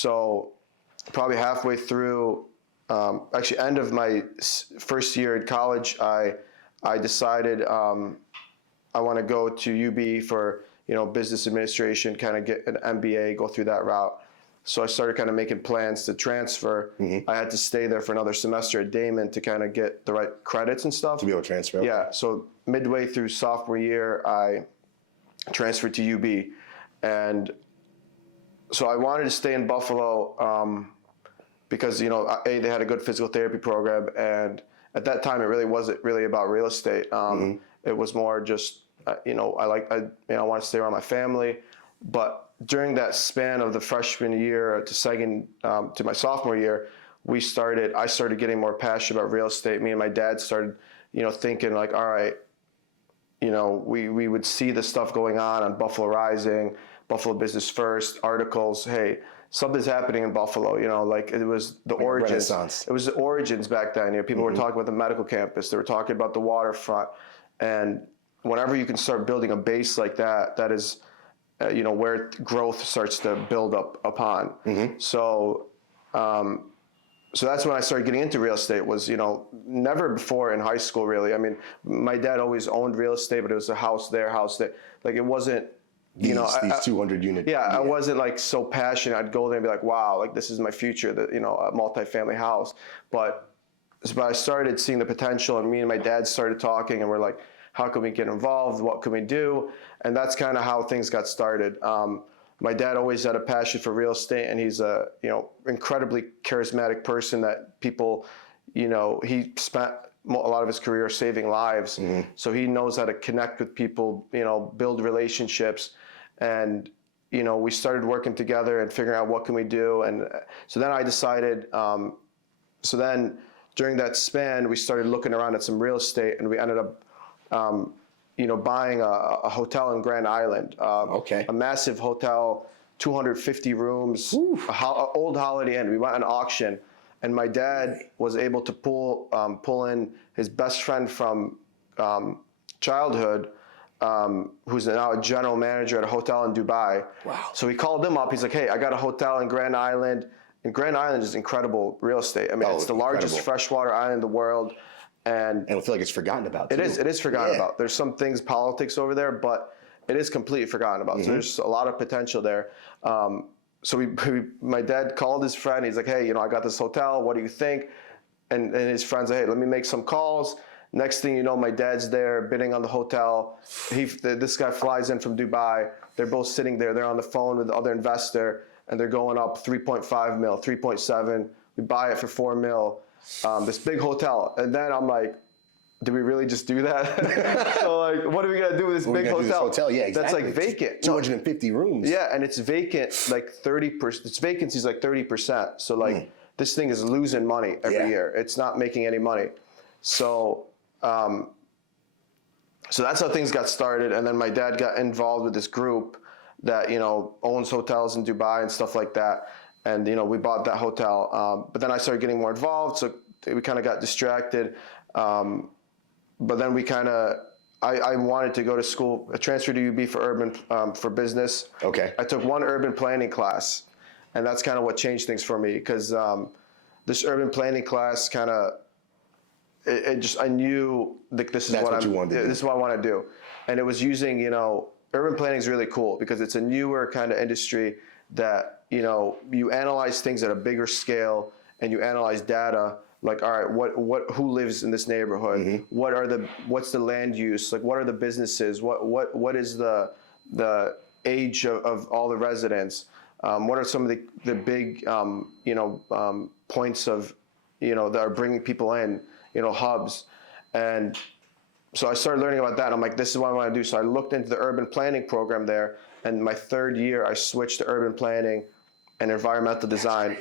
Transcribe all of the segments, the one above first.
So probably halfway through, actually end of my first year at college, I decided I want to go to UB for business administration, kind of get an MBA, go through that route. So I started kind of making plans to transfer. I had to stay there for another semester at Damon to kind of get the right credits and stuff. To be able to transfer? Yeah, so midway through sophomore year, I transferred to UB. And so I wanted to stay in Buffalo because, they had a good physical therapy program. And at that time, it really wasn't really about real estate. It was more just, I want to stay around my family. But during that span of the freshman year to my sophomore year, I started getting more passionate about real estate. Me and my dad started, thinking like, all right, we would see the stuff going on Buffalo Rising, Buffalo Business First, articles. Hey, something's happening in Buffalo. Like it was the origins. Renaissance. It was the origins back then. People were talking about the medical campus. They were talking about the waterfront, and whenever you can start building a base like that, that is, where growth starts to build up upon. So that's when I started getting into real estate. Was never before in high school really. I mean, my dad always owned real estate, but it was a house there. Like it wasn't. These 200 unit. Yeah, I wasn't like so passionate. I'd go there and be like, wow, like this is my future. A multifamily house. But I started seeing the potential, and me and my dad started talking, and we're like, how can we get involved? What can we do? And that's kind of how things got started. My dad always had a passion for real estate, and he's a incredibly charismatic person that people, he spent a lot of his career saving lives. So he knows how to connect with people, build relationships, and we started working together and figuring out what can we do. And so then I decided. So then during that span, we started looking around at some real estate, and we ended up. Buying a hotel in Grand Island, a massive hotel, 250 rooms, old Holiday Inn. We went on auction, and my dad was able to pull in his best friend from childhood, who's now a general manager at a hotel in Dubai. Wow. So he called him up. He's like, hey, I got a hotel in Grand Island. And Grand Island is incredible real estate. I mean, it's the largest freshwater island in the world. And I feel like it's forgotten about, too. It is forgotten about. There's some things, politics over there, but it is completely forgotten about. So there's a lot of potential there. So my dad called his friend. He's like, hey, I got this hotel. What do you think? And his friend's like, hey, let me make some calls. Next thing you know, my dad's there bidding on the hotel. This guy flies in from Dubai. They're both sitting there. They're on the phone with the other investor, and they're going up 3.5 mil, 3.7. We buy it for 4 mil. This big hotel, and then I'm like, did we really just do that? So like, what are we gonna do with this big hotel? Yeah, exactly. That's like vacant. 250 rooms. Yeah, and it's vacant like 30%. Its vacancy is like 30%. So like this thing is losing money every year. It's not making any money. So so that's how things got started. And then my dad got involved with this group that owns hotels in Dubai and stuff like that. And, we bought that hotel. But then I started getting more involved, so we kind of got distracted. But then I wanted to go to school, transfer to UB for business. Okay. I took one urban planning class, and that's kind of what changed things for me, because this urban planning class I knew like this is what I want to do. And it was using, urban planning is really cool because it's a newer kind of industry that, you analyze things at a bigger scale, and you analyze data. Like, all right, who lives in this neighborhood? What's the land use? Like, what are the businesses? What is the age of all the residents? What are some of the big, points of, that are bringing people in, hubs? And so I started learning about that. And I'm like, this is what I want to do. So I looked into the urban planning program there. And my third year, I switched to urban planning and environmental design.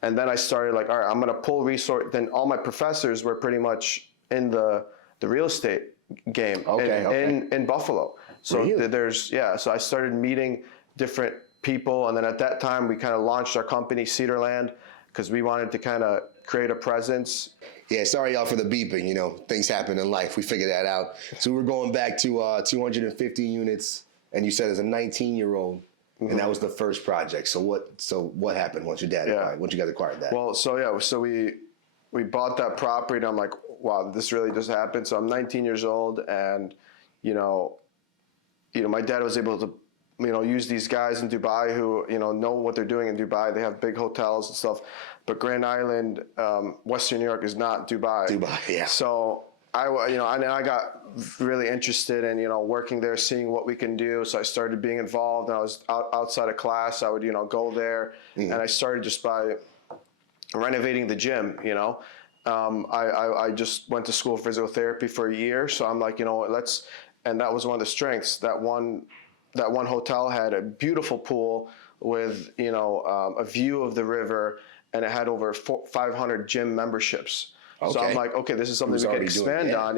And then I started like, all right, I'm going to pull resource. Then all my professors were pretty much in the real estate game in Buffalo. So really? So I started meeting different people. And then at that time, we kind of launched our company, Cedarland, because we wanted to kind of create a presence. Yeah, sorry y'all for the beeping. Things happen in life. We figured that out. So we're going back to 250 units. And you said as a 19-year-old, and that was the first project. So what happened once your dad acquired, once you guys acquired that? Well, so we bought that property, and I'm like, wow, this really just happened. So I'm 19 years old, and my dad was able to use these guys in Dubai who know what they're doing in Dubai. They have big hotels and stuff, but Grand Island, Western New York, is not Dubai. Yeah. So I got really interested in working there, seeing what we can do. So I started being involved, and I was outside of class. I would go there, and I started just by renovating the gym. I just went to school for physical therapy for a year. So I'm like, and that was one of the strengths. That one hotel had a beautiful pool with a view of the river, and it had over 500 gym memberships. Okay. So I'm like, okay, this is something we can expand on.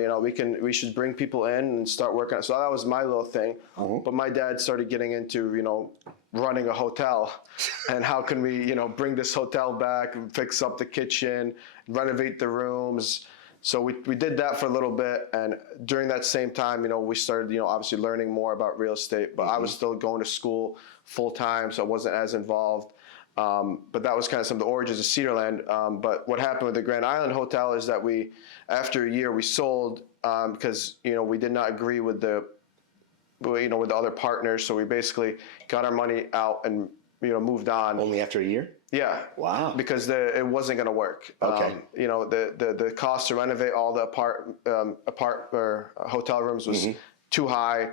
We should bring people in and start working on it. So that was my little thing. But my dad started getting into running a hotel, and how can we bring this hotel back and fix up the kitchen, renovate the rooms. So we did that for a little bit, and during that same time, we started, obviously learning more about real estate, but I was still going to school full time, so I wasn't as involved. But that was kind of some of the origins of Cedarland. But what happened with the Grand Island Hotel is that after a year, we sold because we did not agree with the other partners. So we basically got our money out and moved on. Only after a year? Yeah. Wow. Because it wasn't going to work. Okay. The cost to renovate all the hotel rooms was too high.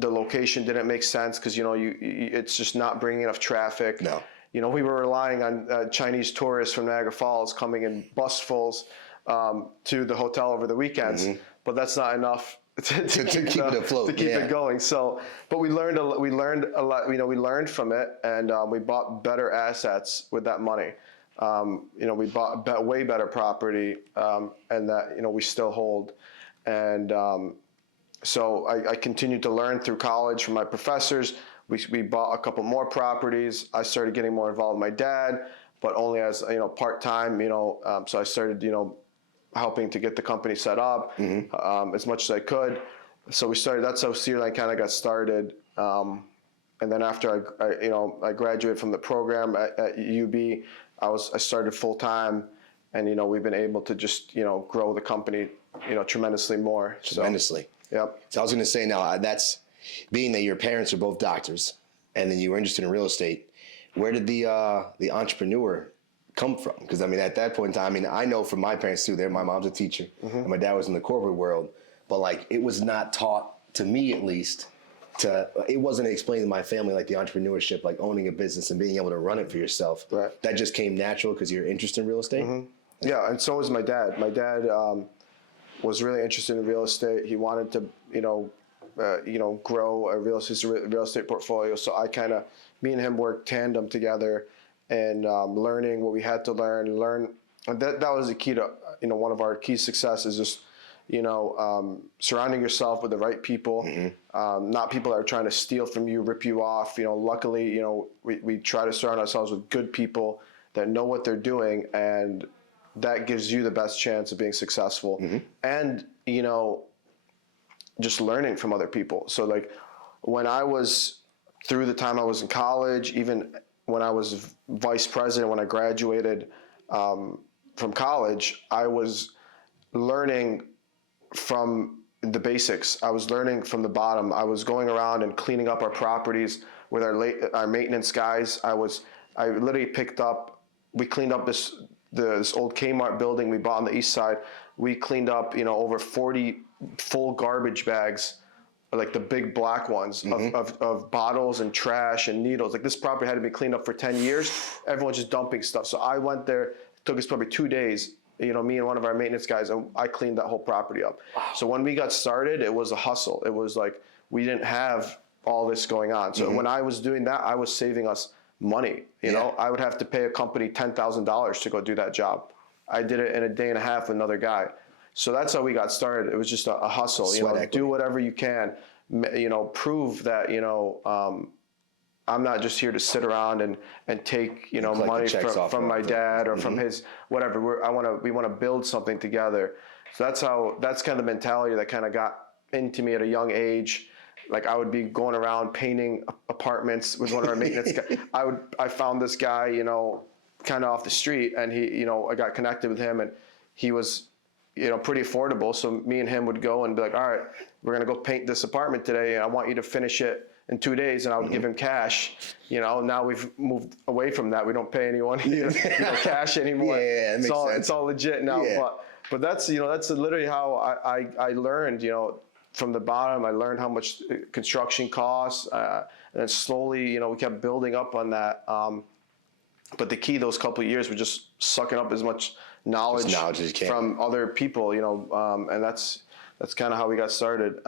The location didn't make sense because it's just not bringing enough traffic. No. We were relying on Chinese tourists from Niagara Falls coming in busfuls to the hotel over the weekends, but that's not enough to keep it afloat, to keep it going. So, but we learned a lot. We learned from it, and we bought better assets with that money. We bought way better property, and that we still hold, and. So I continued to learn through college from my professors. We bought a couple more properties. I started getting more involved with my dad, but only as part-time. So I started helping to get the company set up as much as I could. So we started. That's how Cedarland kind of got started. And then after I graduated from the program at UB, I started full-time, and we've been able to just grow the company tremendously more. Tremendously. Yep. So I was going to say now, that's being that your parents are both doctors, and then you were interested in real estate. Where did the entrepreneur come from? Because at that point in time, I know from my parents too. My mom's a teacher, and my dad was in the corporate world, but it was not taught to me, at least. It wasn't explained to my family the entrepreneurship, owning a business and being able to run it for yourself. Right. That just came natural because you're interested in real estate. Yeah, and so was my dad. My dad. Was really interested in real estate. He wanted to, grow a real estate portfolio. So me and him worked tandem together, and learning what we had to learn. And that was the key to, one of our key successes is just, surrounding yourself with the right people, not people that are trying to steal from you, rip you off. Luckily, we try to surround ourselves with good people that know what they're doing, and that gives you the best chance of being successful. And, just learning from other people. So when I was through the time I was in college, even when I was vice president, when I graduated from college, I was learning from the basics. I was learning from the bottom. I was going around and cleaning up our properties with our maintenance guys. I literally we cleaned up this old Kmart building we bought on the east side. We cleaned up, over 40 full garbage bags, the big black ones of bottles and trash and needles. This property had to be cleaned up for 10 years. Everyone's just dumping stuff. So I went there. It took us probably 2 days. Me and one of our maintenance guys, and I cleaned that whole property up. Wow. So when we got started, it was a hustle. It was we didn't have all this going on. So when I was doing that, I was saving us money. I would have to pay a company $10,000 to go do that job. I did it in a day and a half with another guy. So that's how we got started. It was just a hustle. Do whatever you can. Prove that I'm not just here to sit around and take money from my dad or from his whatever. We want to build something together. So that's kind of the mentality that kind of got into me at a young age. Like I would be going around painting apartments with one of our maintenance guys. I found this guy, you know, kind of off the street, and he, you know, I got connected with him, and he was, you know, pretty affordable. So me and him would go and be like, all right, we're gonna go paint this apartment today, and I want you to finish it in 2 days, and I would give him cash. You know, now we've moved away from that. We don't pay anyone cash anymore. Yeah, that makes sense. It's all legit now. Yeah. But that's, you know, that's literally how I learned, you know, from the bottom. I learned how much construction costs, and then slowly, you know, we kept building up on that. But the key those couple of years were just sucking up as much knowledge as you can from other people, you know, and that's kind of how we got started.